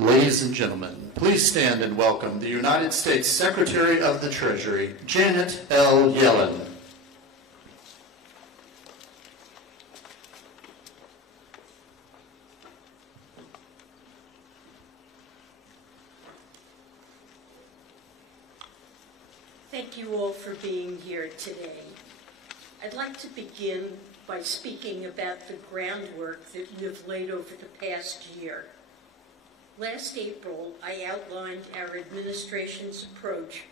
Ladies and gentlemen, please stand and welcome the United States Secretary of the Treasury, Janet L. Yellen. Thank you all for being here today. I'd like to begin by speaking about the groundwork that we have laid over the past year. Last April, I outlined our administration's approach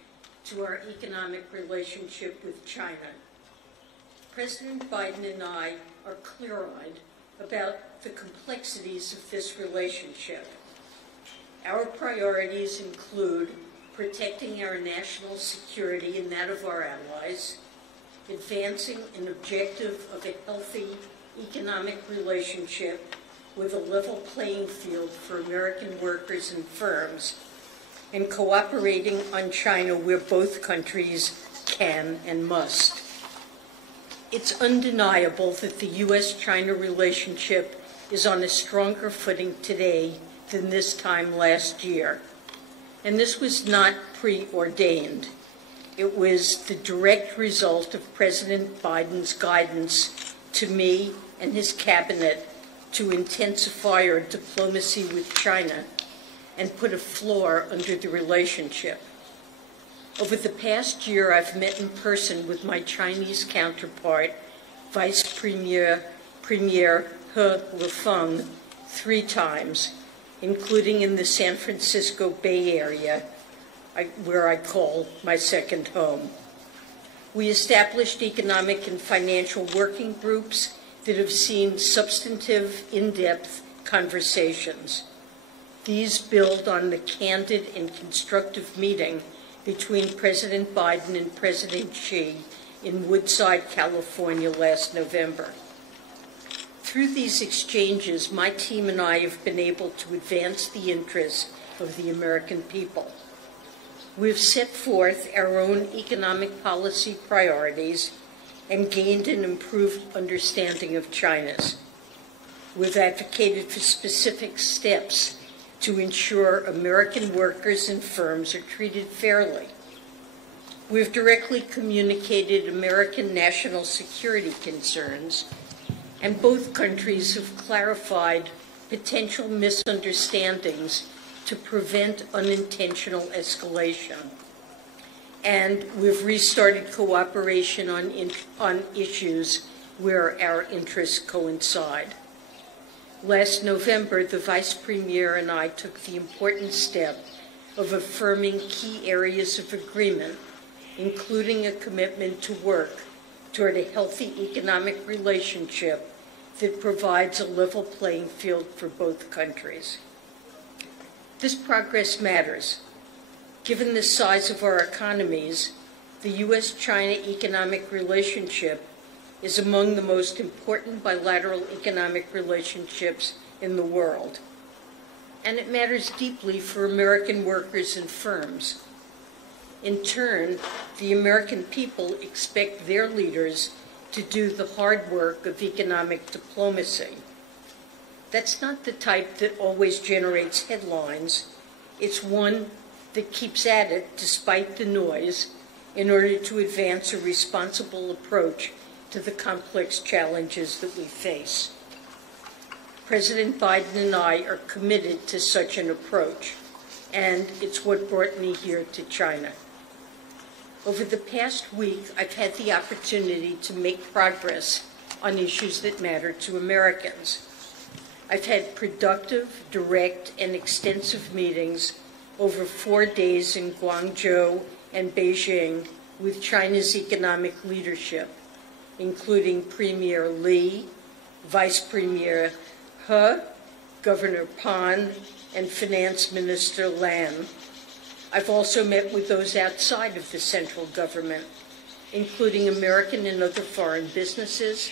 to our economic relationship with China. President Biden and I are clear-eyed about the complexities of this relationship. Our priorities include protecting our national security and that of our allies, advancing an objective of a healthy economic relationship with a level playing field for American workers and firms, and cooperating on China where both countries can and must. It's undeniable that the U.S.-China relationship is on a stronger footing today than this time last year. And this was not preordained. It was the direct result of President Biden's guidance to me and his cabinet to intensify our diplomacy with China and put a floor under the relationship. Over the past year, I've met in person with my Chinese counterpart, Vice Premier He Lifeng, 3 times, including in the San Francisco Bay Area, where I call my second home. We established economic and financial working groups that have seen substantive, in-depth conversations. These build on the candid and constructive meeting between President Biden and President Xi in Woodside, California last November. Through these exchanges, my team and I have been able to advance the interests of the American people. We've set forth our own economic policy priorities and gained an improved understanding of China's. We've advocated for specific steps to ensure American workers and firms are treated fairly. We've directly communicated American national security concerns, and both countries have clarified potential misunderstandings to prevent unintentional escalation. And we've restarted cooperation on issues where our interests coincide. Last November, the Vice Premier and I took the important step of affirming key areas of agreement, including a commitment to work toward a healthy economic relationship that provides a level playing field for both countries. This progress matters. Given the size of our economies, the U.S.-China economic relationship is among the most important bilateral economic relationships in the world. And it matters deeply for American workers and firms. In turn, the American people expect their leaders to do the hard work of economic diplomacy. That's not the type that always generates headlines. It's one that keeps at it despite the noise in order to advance a responsible approach to the complex challenges that we face. President Biden and I are committed to such an approach, and it's what brought me here to China. Over the past week, I've had the opportunity to make progress on issues that matter to Americans. I've had productive, direct, and extensive meetings over 4 days in Guangzhou and Beijing with China's economic leadership, including Premier Li, Vice Premier He, Governor Pan, and Finance Minister Lan. I've also met with those outside of the central government, including American and other foreign businesses,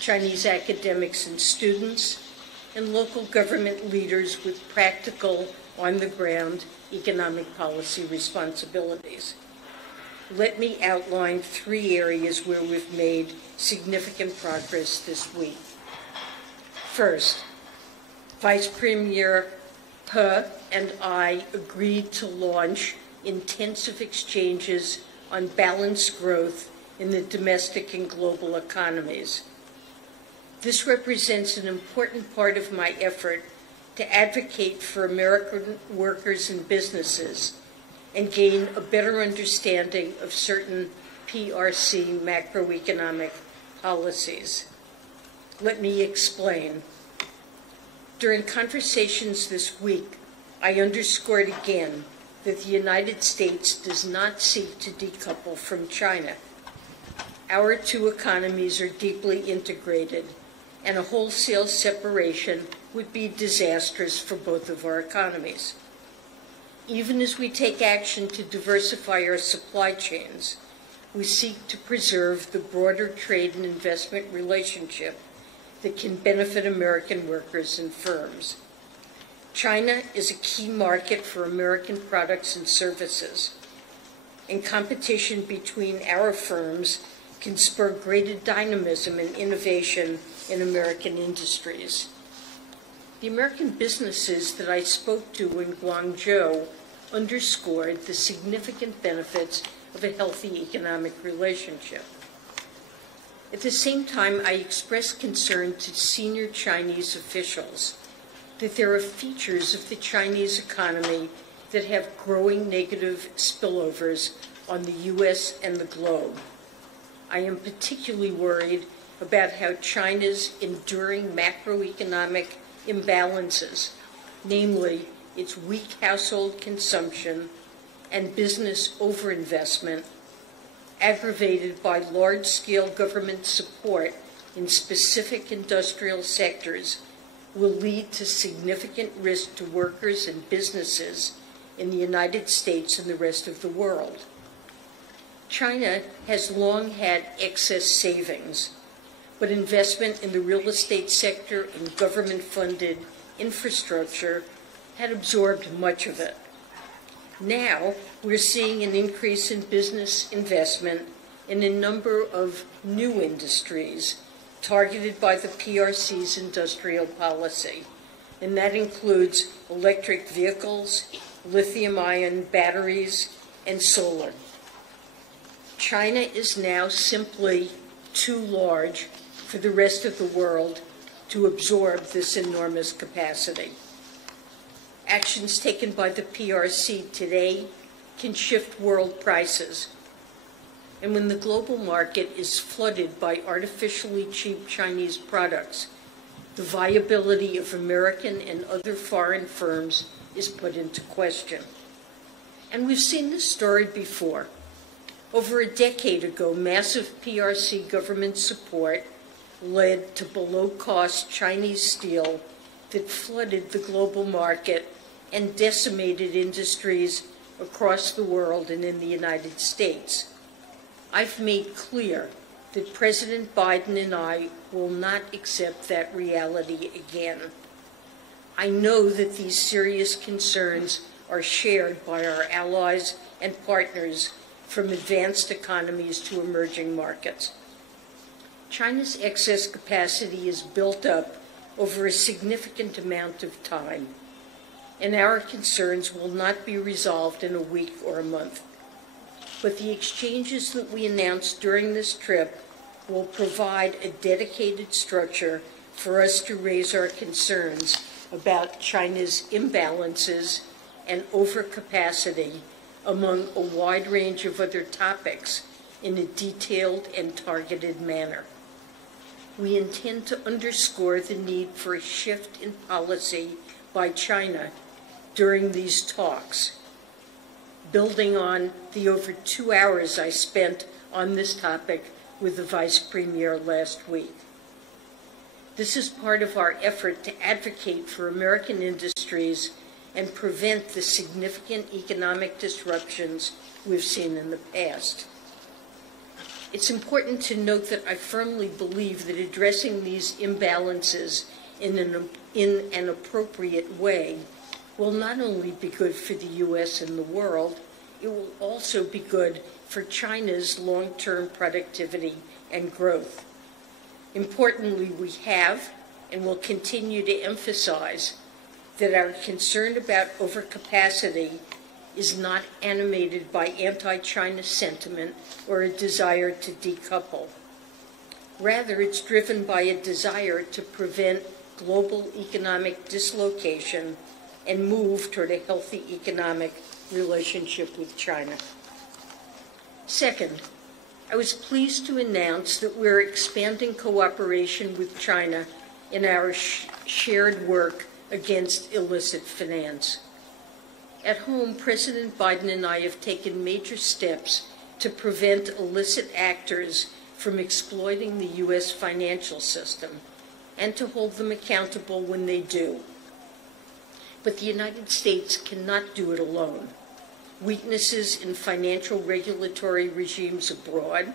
Chinese academics and students, and local government leaders with practical, on-the-ground economic policy responsibilities. Let me outline 3 areas where we've made significant progress this week. First, Vice Premier He and I agreed to launch intensive exchanges on balanced growth in the domestic and global economies. This represents an important part of my effort to advocate for American workers and businesses and gain a better understanding of certain PRC macroeconomic policies. Let me explain. During conversations this week, I underscored again that the United States does not seek to decouple from China. Our two economies are deeply integrated, and a wholesale separation would be disastrous for both of our economies. Even as we take action to diversify our supply chains, we seek to preserve the broader trade and investment relationship that can benefit American workers and firms. China is a key market for American products and services, and competition between our firms can spur greater dynamism and innovation in American industries. The American businesses that I spoke to in Guangzhou underscored the significant benefits of a healthy economic relationship. At the same time, I expressed concern to senior Chinese officials that there are features of the Chinese economy that have growing negative spillovers on the U.S. and the globe. I am particularly worried about how China's enduring macroeconomic imbalances, namely its weak household consumption and business overinvestment, aggravated by large-scale government support in specific industrial sectors, will lead to significant risk to workers and businesses in the United States and the rest of the world. China has long had excess savings, but investment in the real estate sector and government-funded infrastructure had absorbed much of it. Now, we're seeing an increase in business investment in a number of new industries targeted by the PRC's industrial policy, and that includes electric vehicles, lithium-ion batteries, and solar. China is now simply too large for the rest of the world to absorb this enormous capacity. Actions taken by the PRC today can shift world prices. And when the global market is flooded by artificially cheap Chinese products, the viability of American and other foreign firms is put into question. And we've seen this story before. Over a decade ago, massive PRC government support led to below-cost Chinese steel that flooded the global market and decimated industries across the world and in the United States. I've made clear that President Biden and I will not accept that reality again. I know that these serious concerns are shared by our allies and partners from advanced economies to emerging markets. China's excess capacity is built up over a significant amount of time, and our concerns will not be resolved in a week or a month. But the exchanges that we announced during this trip will provide a dedicated structure for us to raise our concerns about China's imbalances and overcapacity among a wide range of other topics in a detailed and targeted manner. We intend to underscore the need for a shift in policy by China during these talks, building on the over 2 hours I spent on this topic with the Vice Premier last week. This is part of our effort to advocate for American industries and prevent the significant economic disruptions we've seen in the past. It's important to note that I firmly believe that addressing these imbalances in an appropriate way will not only be good for the U.S. and the world, it will also be good for China's long-term productivity and growth. Importantly, we have and will continue to emphasize that our concern about overcapacity is not animated by anti-China sentiment or a desire to decouple. Rather, it's driven by a desire to prevent global economic dislocation and move toward a healthy economic relationship with China. Second, I was pleased to announce that we're expanding cooperation with China in our shared work against illicit finance. At home, President Biden and I have taken major steps to prevent illicit actors from exploiting the U.S. financial system and to hold them accountable when they do. But the United States cannot do it alone. Weaknesses in financial regulatory regimes abroad,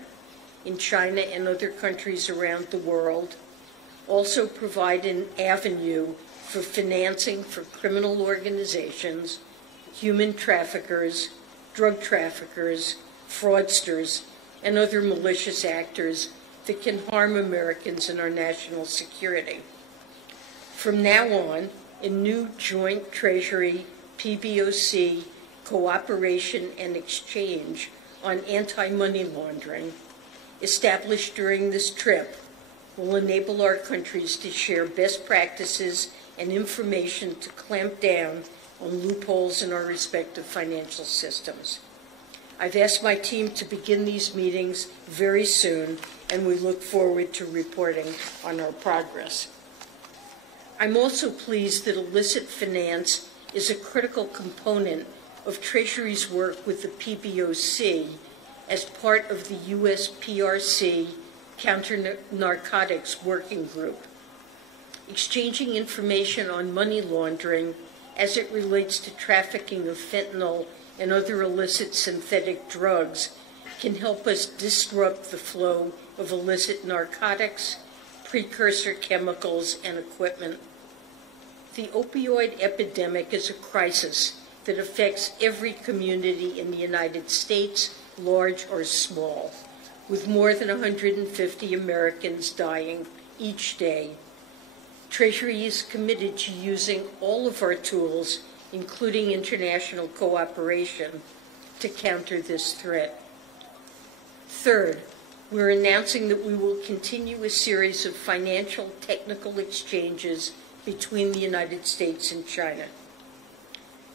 in China and other countries around the world, also provide an avenue for financing for criminal organizations, human traffickers, drug traffickers, fraudsters, and other malicious actors that can harm Americans and our national security. From now on, a new joint Treasury PBOC cooperation and exchange on anti-money laundering, established during this trip, will enable our countries to share best practices and information to clamp down on loopholes in our respective financial systems. I've asked my team to begin these meetings very soon, and we look forward to reporting on our progress. I'm also pleased that illicit finance is a critical component of Treasury's work with the PBOC as part of the U.S. PRC Counter-Narcotics Working Group. Exchanging information on money laundering as it relates to trafficking of fentanyl and other illicit synthetic drugs can help us disrupt the flow of illicit narcotics, precursor chemicals, and equipment. The opioid epidemic is a crisis that affects every community in the United States, large or small, with more than 150 Americans dying each day. Treasury is committed to using all of our tools, including international cooperation, to counter this threat. Third, we're announcing that we will continue a series of financial technical exchanges between the United States and China.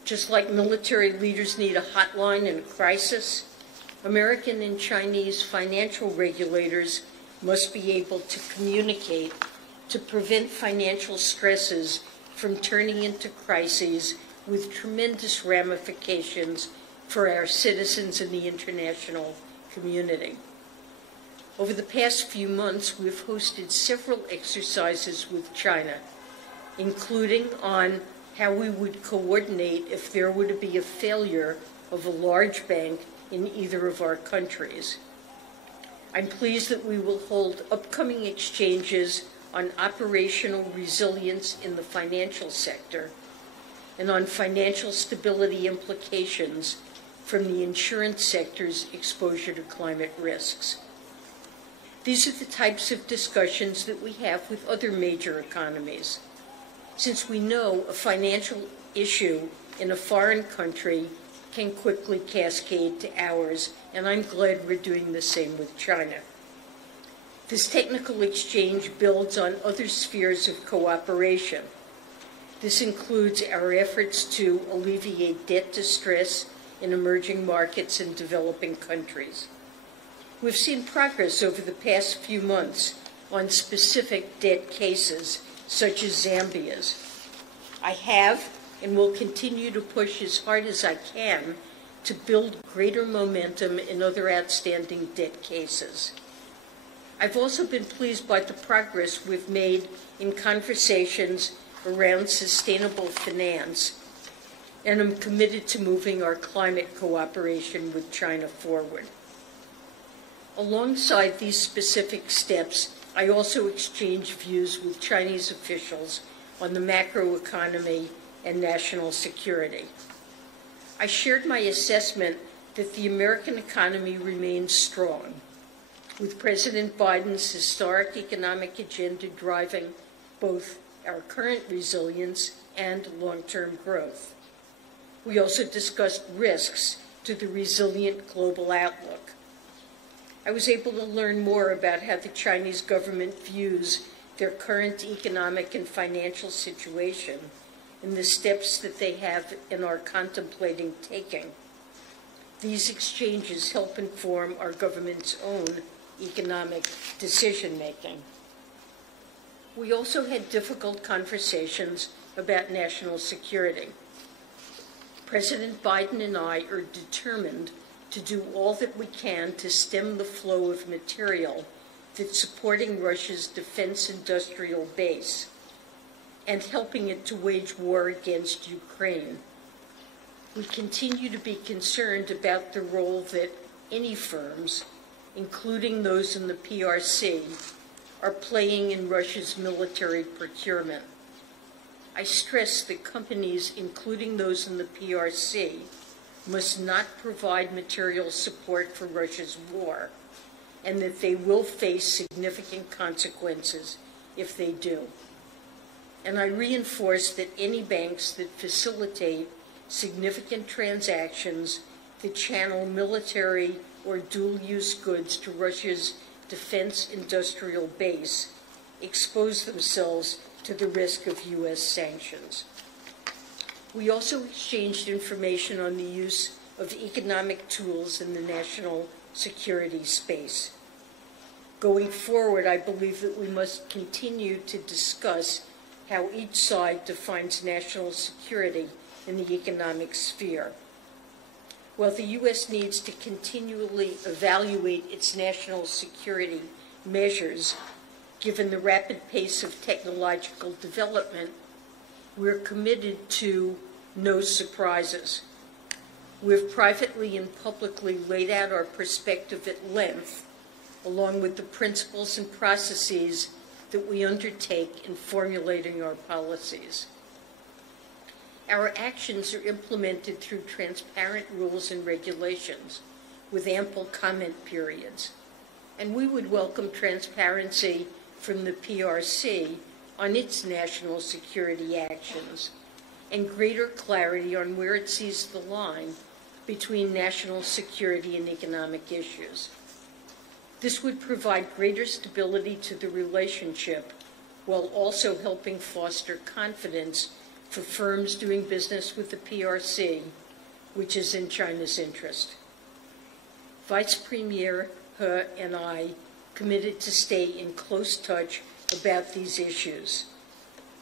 Just like military leaders need a hotline in a crisis, American and Chinese financial regulators must be able to communicate to prevent financial stresses from turning into crises with tremendous ramifications for our citizens and the international community. Over the past few months, we've hosted several exercises with China, including on how we would coordinate if there were to be a failure of a large bank in either of our countries. I'm pleased that we will hold upcoming exchanges on operational resilience in the financial sector and on financial stability implications from the insurance sector's exposure to climate risks. These are the types of discussions that we have with other major economies. Since we know a financial issue in a foreign country can quickly cascade to ours, and I'm glad we're doing the same with China. This technical exchange builds on other spheres of cooperation. This includes our efforts to alleviate debt distress in emerging markets and developing countries. We've seen progress over the past few months on specific debt cases, such as Zambia's. I have and will continue to push as hard as I can to build greater momentum in other outstanding debt cases. I've also been pleased by the progress we've made in conversations around sustainable finance, and I'm committed to moving our climate cooperation with China forward. Alongside these specific steps, I also exchanged views with Chinese officials on the macroeconomy and national security. I shared my assessment that the American economy remains strong, with President Biden's historic economic agenda driving both our current resilience and long-term growth. We also discussed risks to the resilient global outlook. I was able to learn more about how the Chinese government views their current economic and financial situation and the steps that they have and are contemplating taking. These exchanges help inform our government's own economic decision-making. We also had difficult conversations about national security. President Biden and I are determined to do all that we can to stem the flow of material that's supporting Russia's defense industrial base and helping it to wage war against Ukraine. We continue to be concerned about the role that any firms, including those in the PRC, are playing in Russia's military procurement. I stress that companies, including those in the PRC, must not provide material support for Russia's war, and that they will face significant consequences if they do. And I reinforce that any banks that facilitate significant transactions that channel military or dual-use goods to Russia's defense industrial base expose themselves to the risk of U.S. sanctions. We also exchanged information on the use of economic tools in the national security space. Going forward, I believe that we must continue to discuss how each side defines national security in the economic sphere. While the U.S. needs to continually evaluate its national security measures, given the rapid pace of technological development, we're committed to no surprises. We've privately and publicly laid out our perspective at length, along with the principles and processes that we undertake in formulating our policies. Our actions are implemented through transparent rules and regulations with ample comment periods. And we would welcome transparency from the PRC on its national security actions and greater clarity on where it sees the line between national security and economic issues. This would provide greater stability to the relationship while also helping foster confidence for firms doing business with the PRC, which is in China's interest. Vice Premier He and I committed to stay in close touch about these issues.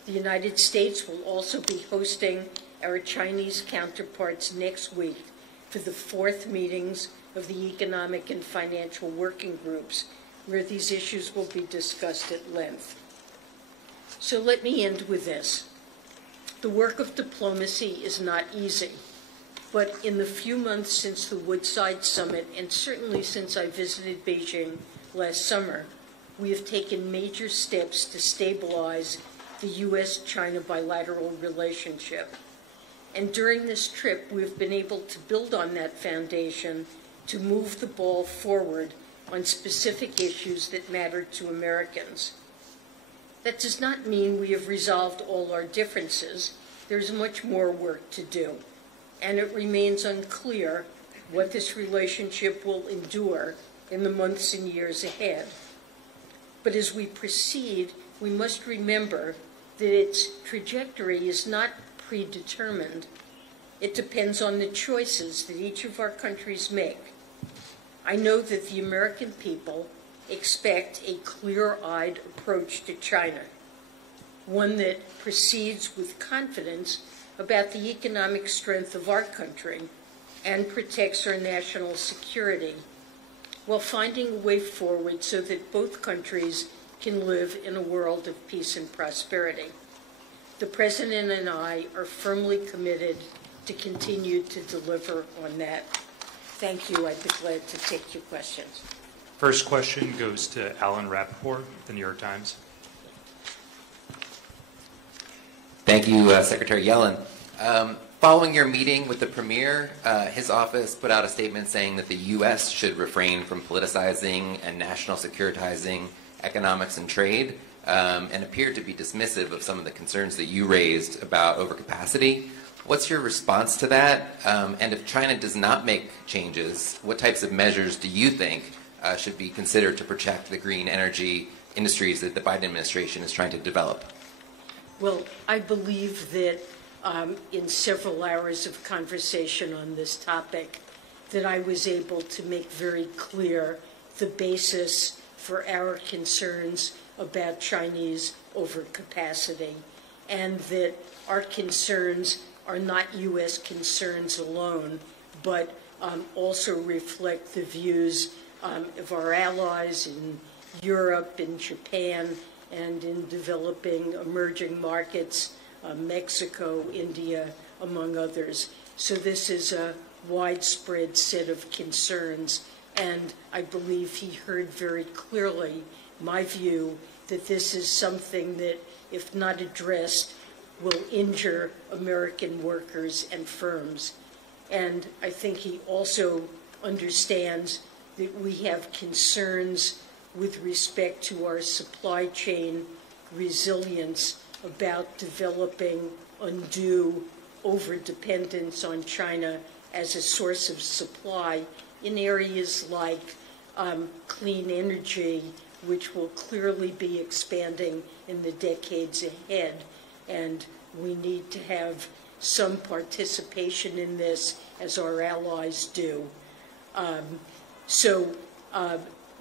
The United States will also be hosting our Chinese counterparts next week for the 4th meetings of the Economic and Financial Working Groups, where these issues will be discussed at length. So let me end with this. The work of diplomacy is not easy, but in the few months since the Woodside Summit, and certainly since I visited Beijing last summer, we have taken major steps to stabilize the U.S.-China bilateral relationship. And during this trip, we've been able to build on that foundation to move the ball forward on specific issues that matter to Americans. That does not mean we have resolved all our differences. There's much more work to do, and it remains unclear what this relationship will endure in the months and years ahead. But as we proceed, we must remember that its trajectory is not predetermined. It depends on the choices that each of our countries make. I know that the American people expect a clear-eyed approach to China, one that proceeds with confidence about the economic strength of our country and protects our national security, while finding a way forward so that both countries can live in a world of peace and prosperity. The President and I are firmly committed to continue to deliver on that. Thank you. I'd be glad to take your questions. First question goes to Alan Rappaport, The New York Times. Thank you, Secretary Yellen. Following your meeting with the Premier, his office put out a statement saying that the U.S. should refrain from politicizing and national securitizing economics and trade. and appeared to be dismissive of some of the concerns that you raised about overcapacity. What's your response to that? And if China does not make changes, what types of measures do you think should be considered to protect the green energy industries that the Biden administration is trying to develop? Well, I believe that in several hours of conversation on this topic, that I was able to make very clear the basis for our concerns about Chinese overcapacity, and that our concerns are not U.S. concerns alone, but also reflect the views of our allies in Europe, in Japan, and in developing emerging markets, Mexico, India, among others. So this is a widespread set of concerns, and I believe he heard very clearly my view that this is something that, if not addressed, will injure American workers and firms. And I think he also understands that we have concerns with respect to our supply chain resilience about developing undue overdependence on China as a source of supply in areas like clean energy, which will clearly be expanding in the decades ahead. And we need to have some participation in this, as our allies do.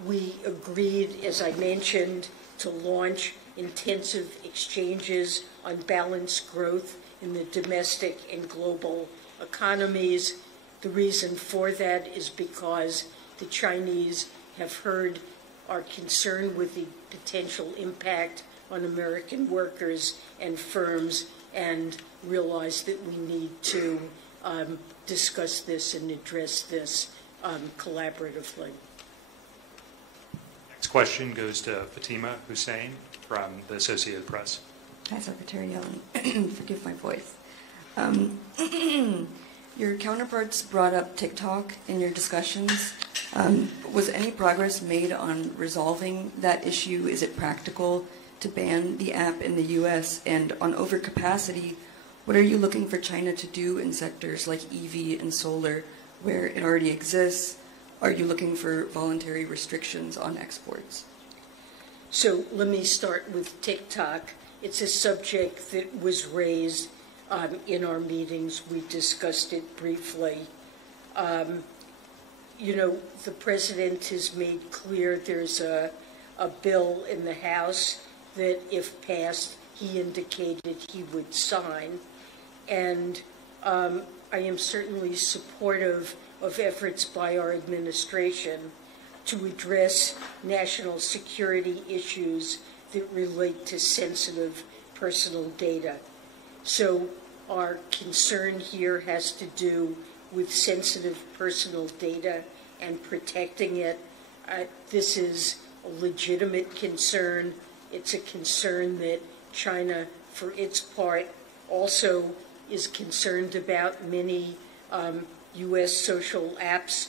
We agreed, as I mentioned, to launch intensive exchanges on balanced growth in the domestic and global economies. The reason for that is because the Chinese have heard our concern with the potential impact on American workers and firms, and realize that we need to discuss this and address this collaboratively. Next question goes to Fatima Hussein from the Associated Press. Hi, Secretary Yellen. Forgive my voice. Your counterparts brought up TikTok in your discussions. Was any progress made on resolving that issue? Is it practical to ban the app in the U.S.? And on overcapacity, what are you looking for China to do in sectors like EV and solar, where it already exists? Are you looking for voluntary restrictions on exports? So let me start with TikTok. It's a subject that was raised in our meetings. We discussed it briefly. The president has made clear there's a bill in the House that, if passed, he indicated he would sign. And I am certainly supportive of efforts by our administration to address national security issues that relate to sensitive personal data. So our concern here has to do with sensitive personal data and protecting it. This is a legitimate concern. It's a concern that China, for its part, also is concerned about. Many U.S. social apps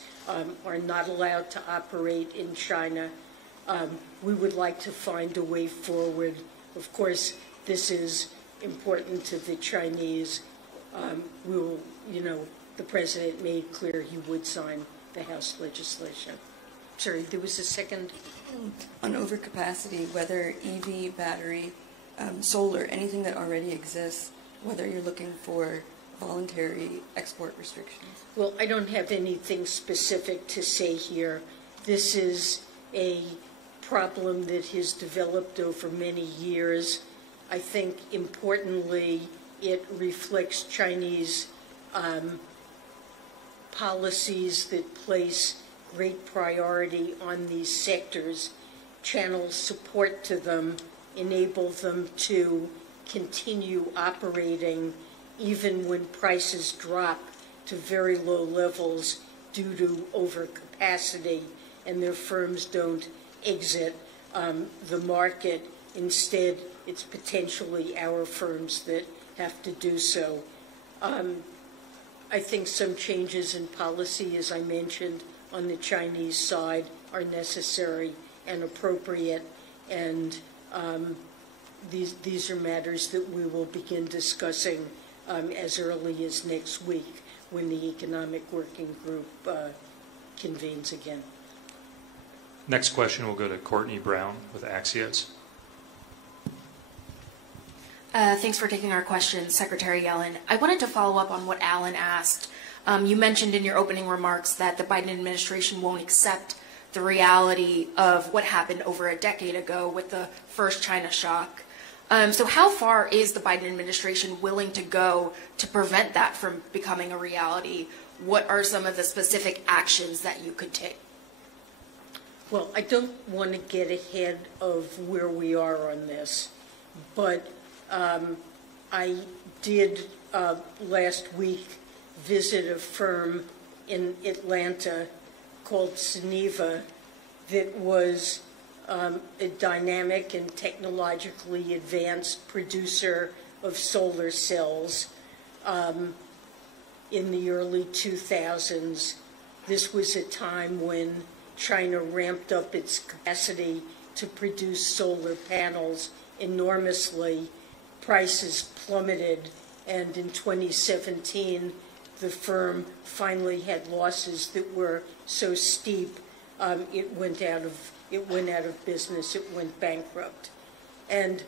are not allowed to operate in China. We would like to find a way forward. Of course, this is important to the Chinese. The president made clear he would sign the House legislation. Sorry, there was a second. On overcapacity, whether EV, battery, solar, anything that already exists, whether you're looking for voluntary export restrictions? Well, I don't have anything specific to say here. This is a problem that has developed over many years. I think, importantly, it reflects Chinese policies that place great priority on these sectors, channel support to them, enable them to continue operating even when prices drop to very low levels due to overcapacity, and their firms don't exit the market. Instead, it's potentially our firms that have to do so. I think some changes in policy, as I mentioned, on the Chinese side are necessary and appropriate, and these are matters that we will begin discussing as early as next week when the Economic Working Group convenes again. Next question will go to Courtney Brown with Axios. Thanks for taking our question, Secretary Yellen. I wanted to follow up on what Alan asked. You mentioned in your opening remarks that the Biden administration won't accept the reality of what happened over a decade ago with the first China shock. So how far is the Biden administration willing to go to prevent that from becoming a reality? What are some of the specific actions that you could take? Well, I don't want to get ahead of where we are on this, but I did last week visit a firm in Atlanta called Suniva that was a dynamic and technologically advanced producer of solar cells in the early 2000s. This was a time when China ramped up its capacity to produce solar panels enormously. Prices plummeted, and in 2017, the firm finally had losses that were so steep it went out of business. It went bankrupt. And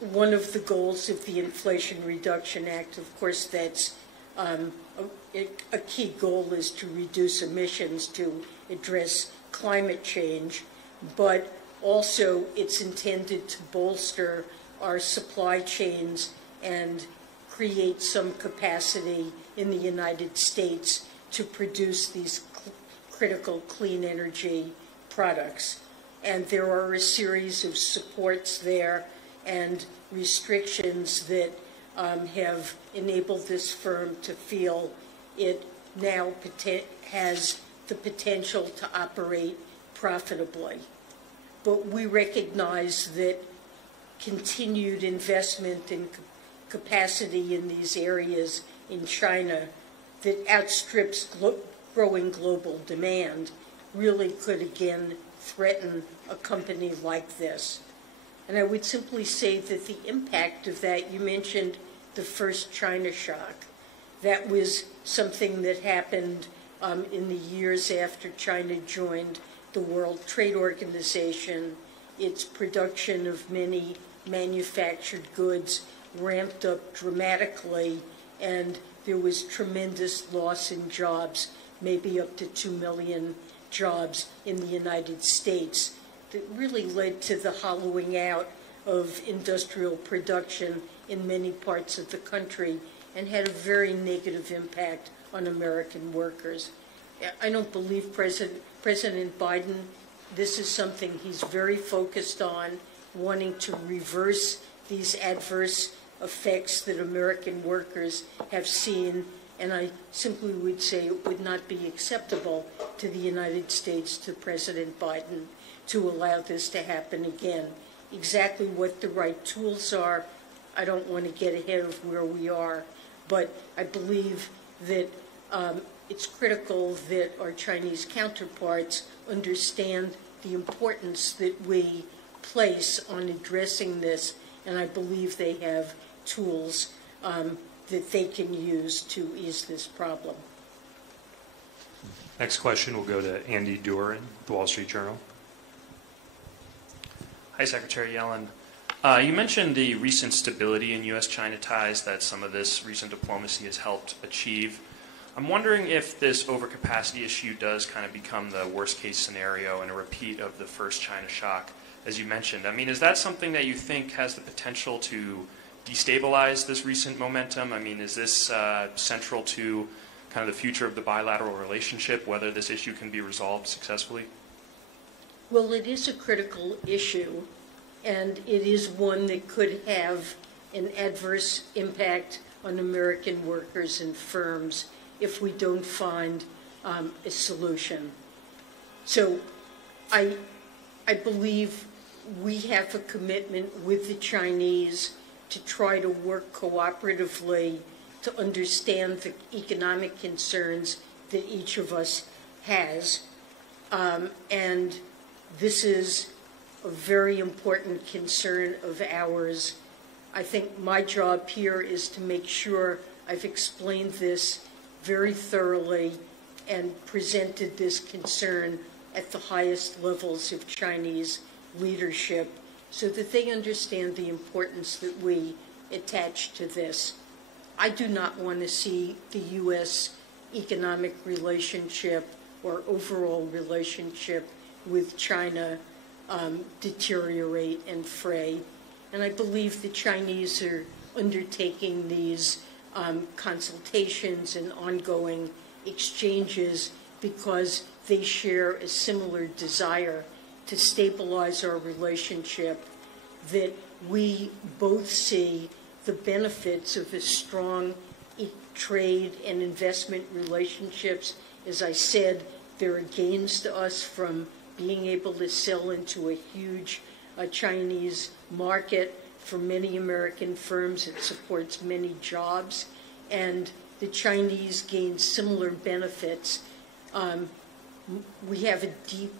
one of the goals of the Inflation Reduction Act, of course, that's a key goal is to reduce emissions to address climate change, but also it's intended to bolster our supply chains and create some capacity in the United States to produce these critical clean energy products. And there are a series of supports there and restrictions that have enabled this firm to feel it now has the potential to operate profitably. But we recognize that continued investment in capacity in these areas in China that outstrips growing global demand really could again threaten a company like this. And I would simply say that the impact of that, you mentioned the first China shock. That was something that happened in the years after China joined the World Trade Organization. Its production of many manufactured goods ramped up dramatically, and there was tremendous loss in jobs, maybe up to 2 million jobs in the United States, that really led to the hollowing out of industrial production in many parts of the country and had a very negative impact on American workers. I don't believe President Biden, this is something he's very focused on, wanting to reverse these adverse effects that American workers have seen, and I simply would say it would not be acceptable to the United States, to President Biden, to allow this to happen again. Exactly what the right tools are, I don't want to get ahead of where we are, but I believe that it's critical that our Chinese counterparts understand the importance that we place on addressing this, and I believe they have tools that they can use to ease this problem. Next question will go to Andy Durin, The Wall Street Journal. Hi, Secretary Yellen. You mentioned the recent stability in U.S.-China ties that some of this recent diplomacy has helped achieve. I'm wondering if this overcapacity issue does kind of become the worst-case scenario and a repeat of the first China shock, as you mentioned. I mean, is that something that you think has the potential to destabilize this recent momentum? I mean, is this central to kind of the future of the bilateral relationship, whether this issue can be resolved successfully? Well, it is a critical issue, and it is one that could have an adverse impact on American workers and firms if we don't find a solution. So I believe we have a commitment with the Chinese to try to work cooperatively to understand the economic concerns that each of us has. And this is a very important concern of ours. I think my job here is to make sure I've explained this very thoroughly and presented this concern at the highest levels of Chinese leadership so that they understand the importance that we attach to this. I do not want to see the U.S. economic relationship or overall relationship with China deteriorate and fray. And I believe the Chinese are undertaking these consultations and ongoing exchanges because they share a similar desire to stabilize our relationship, that we both see the benefits of a strong trade and investment relationships. As I said, there are gains to us from being able to sell into a huge Chinese market. For many American firms, it supports many jobs, and the Chinese gain similar benefits. We have a deep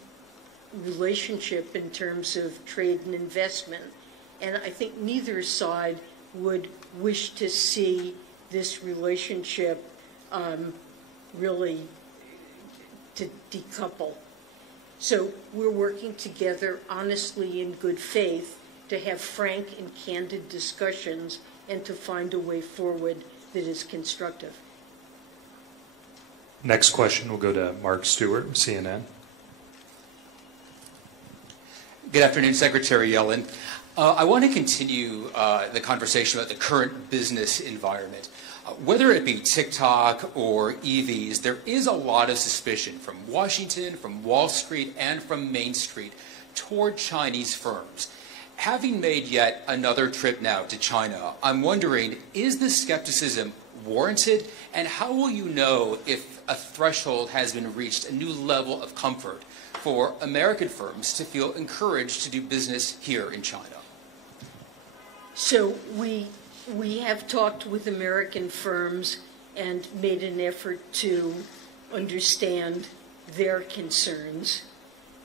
relationship in terms of trade and investment, and I think neither side would wish to see this relationship really to decouple. So we're working together honestly in good faith to have frank and candid discussions and to find a way forward that is constructive. Next question will go to Mark Stewart, CNN. Good afternoon, Secretary Yellen. I want to continue the conversation about the current business environment. Whether it be TikTok or EVs, there is a lot of suspicion from Washington, from Wall Street, and from Main Street toward Chinese firms. Having made yet another trip now to China, I'm wondering, is this skepticism warranted? And how will you know if a threshold has been reached, a new level of comfort for American firms to feel encouraged to do business here in China? So we have talked with American firms and made an effort to understand their concerns.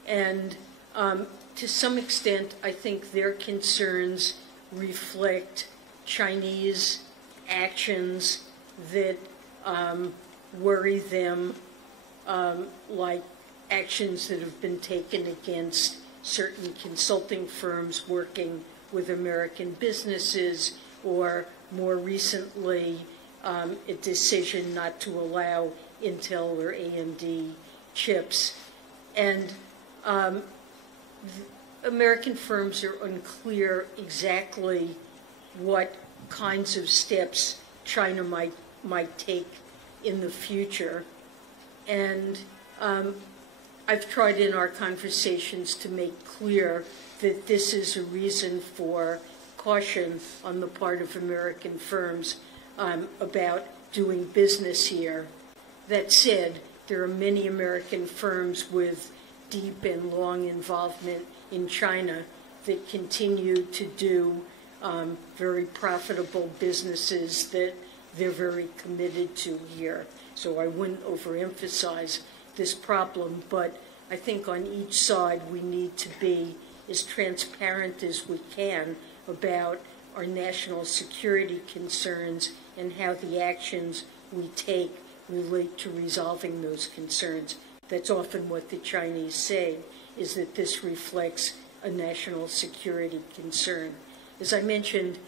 And to some extent, I think their concerns reflect Chinese actions that worry them, like actions that have been taken against certain consulting firms working with American businesses, or more recently, a decision not to allow Intel or AMD chips. And American firms are unclear exactly what kinds of steps China might take in the future. And I've tried in our conversations to make clear that this is a reason for caution on the part of American firms about doing business here. That said, there are many American firms with deep and long involvement in China that continue to do very profitable businesses that they're very committed to here. So I wouldn't overemphasize this problem, but I think on each side we need to be as transparent as we can about our national security concerns and how the actions we take relate to resolving those concerns. That's often what the Chinese say, is that this reflects a national security concern. As I mentioned,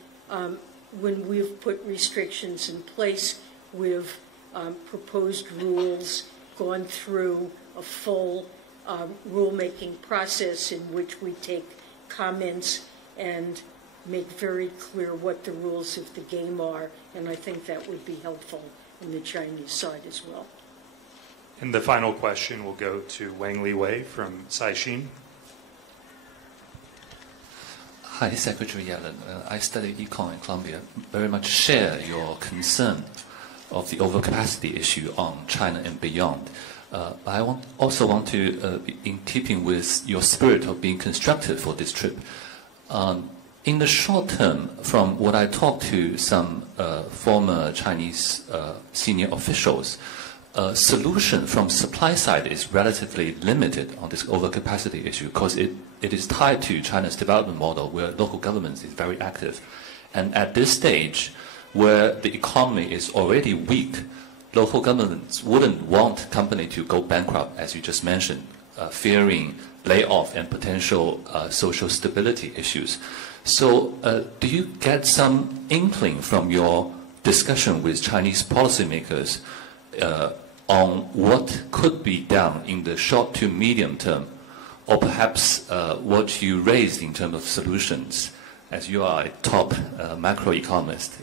when we've put restrictions in place, we've proposed rules, gone through a full rulemaking process in which we take comments and make very clear what the rules of the game are, and I think that would be helpful on the Chinese side as well. And the final question will go to Wang Liwei from Caixin. Hi, Secretary Yellen. I studied econ in Columbia. Very much share your concern of the overcapacity issue on China and beyond. I also want to, in keeping with your spirit of being constructive for this trip, in the short term, from what I talked to some former Chinese senior officials, solution from supply side is relatively limited on this overcapacity issue because it is tied to China's development model where local governments is very active. And at this stage, where the economy is already weak, local governments wouldn't want company to go bankrupt, as you just mentioned, fearing layoff and potential social stability issues. So do you get some inkling from your discussion with Chinese policymakers on what could be done in the short to medium term, or perhaps what you raised in terms of solutions, as you are a top macroeconomist?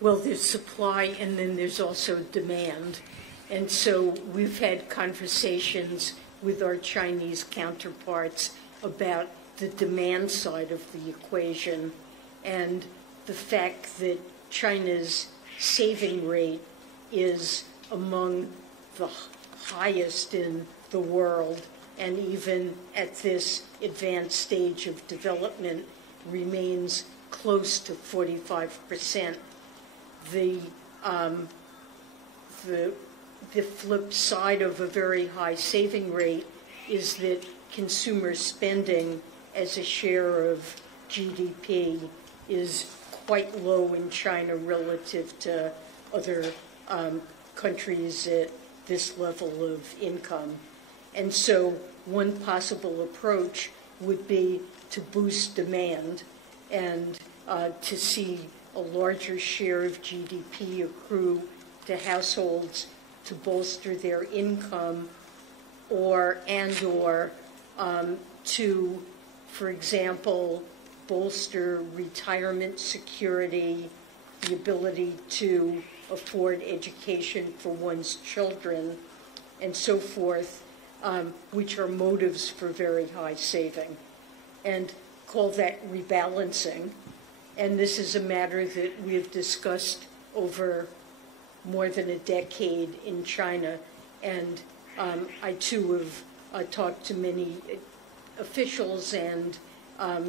Well, there's supply and then there's also demand. And so we've had conversations with our Chinese counterparts about the demand side of the equation and the fact that China's saving rate is among the highest in the world, and even at this advanced stage of development remains close to 45%. The flip side of a very high saving rate is that consumer spending as a share of GDP is quite low in China relative to other countries at this level of income. And so one possible approach would be to boost demand and to see a larger share of GDP accrue to households to bolster their income, or to, for example, bolster retirement security, the ability to afford education for one's children, and so forth, which are motives for very high saving, and call that rebalancing. And this is a matter that we have discussed over more than a decade in China, and I too have talked to many officials and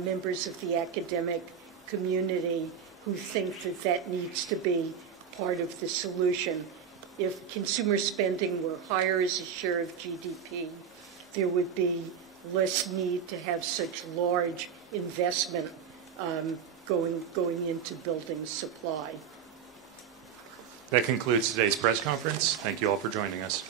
members of the academic community who think that that needs to be part of the solution. If consumer spending were higher as a share of GDP, there would be less need to have such large investment going into building supply. That concludes today's press conference. Thank you all for joining us.